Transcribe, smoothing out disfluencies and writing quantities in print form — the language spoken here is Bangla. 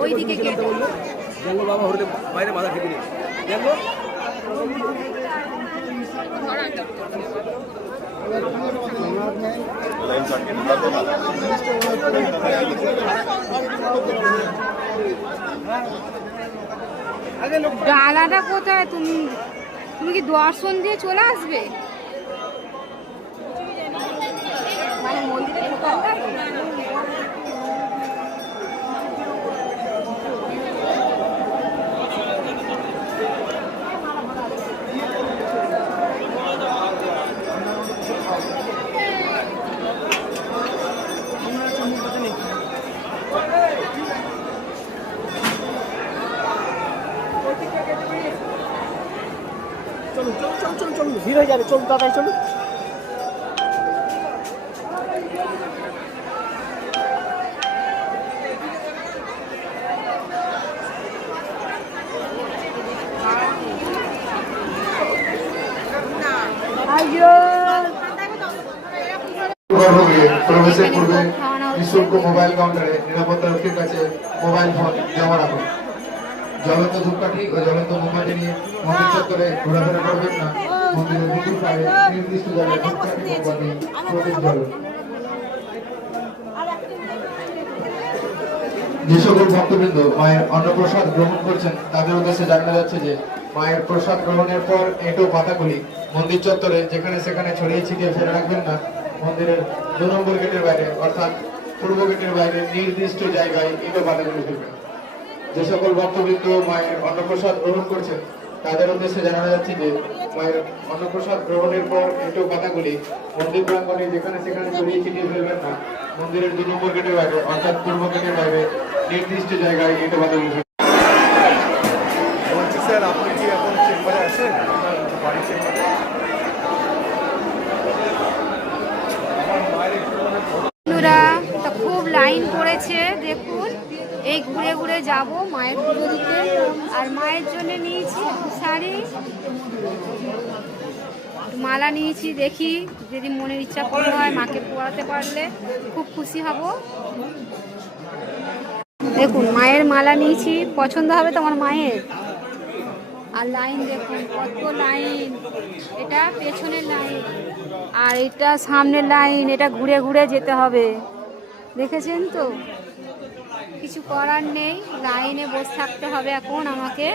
ওইদিকে কেটে দেখো বাবা হলে বাইরে মাথা ঠেকে দিই দেখো ডালাটা কোথায়? তুমি কি দর্শন দিয়ে চলে আসবে? মানে মন্দিরে চলো চলো চলো চলো চলো ভিড় হয়ে যাবে চলো তাড়াতাড়ি চলো প্রবেশের পূর্বে নিঃশুল্ক মোবাইল কাউন্টারে নিরাপত্তা রক্ষীর কাছে মোবাইল ফোন জমা রাখুন। জ্বলন্ত ধূপকাঠি ও জ্বলন্ত মোমবাতি নিয়ে মন্দির চত্বরে ঘোরাফেরা করবেন না। মন্দিরের বিদ্যুৎ পায়ে নির্দিষ্ট জায়গায় ধূপকাঠি মোমবাতি প্রদীপ জ্বালুন। যে সকল ভক্তবৃন্দ মায়ের অন্নপ্রসাদ গ্রহণ করছেন তাদের উদ্দেশ্যে জানানো যাচ্ছে যে মায়ের প্রসাদ গ্রহণের পর এঁটো পাতাগুলি মন্দির চত্বরে যেখানে সেখানে ছড়িয়ে ছিটিয়ে ফেলে রাখবেন না। মন্দিরের 2 নম্বর গেটের বাইরে অর্থাৎ পূর্ব গেটের বাইরে নির্দিষ্ট জায়গায় এঁটো পাতাগুলি ফেলবেন। যে সকল ভক্তবৃন্দ মায়ের অন্নপ্রসাদ গ্রহণ করছেন তাদের উদ্দেশ্যে জানানো যাচ্ছে যে মায়ের অন্নপ্রসাদ গ্রহণের পর এঁটো পাতাগুলি মন্দির প্রাঙ্গণে যেখানে সেখানে ছড়িয়ে ছিটিয়ে ফেলবেন না। মন্দিরের 2 নম্বর গেটের বাইরে অর্থাৎ পূর্ব গেটের বাইরে নির্দিষ্ট জায়গায় এঁটো পাতাগুলি ফেলবেন। বলছি স্যার, আপনি কি এখন চেম্বারে আছেন? বাড়ির চেম্বারে বন্ধুরা তা খুব লাইন পড়েছে দেখুন। এই ঘুরে ঘুরে যাব মায়ের পুজো দিতে। আর মায়ের জন্য নিয়েছি শাড়ি, মালা নিয়েছি। দেখি যদি মনের ইচ্ছা পূর্ণ হয়, মাকে পরাতে পারলে খুব খুশি হব। দেখুন মায়ের মালা নিয়েছি, পছন্দ হবে তো আমার মায়ের। আর লাইন দেখুন কত লাইন, এটা পেছনের লাইন আর এটা সামনের লাইন। এটা ঘুরে ঘুরে যেতে হবে, দেখেছেন তো। কিছু করার নেই, লাইনে বসে থাকতে হবে এখন আমাকে।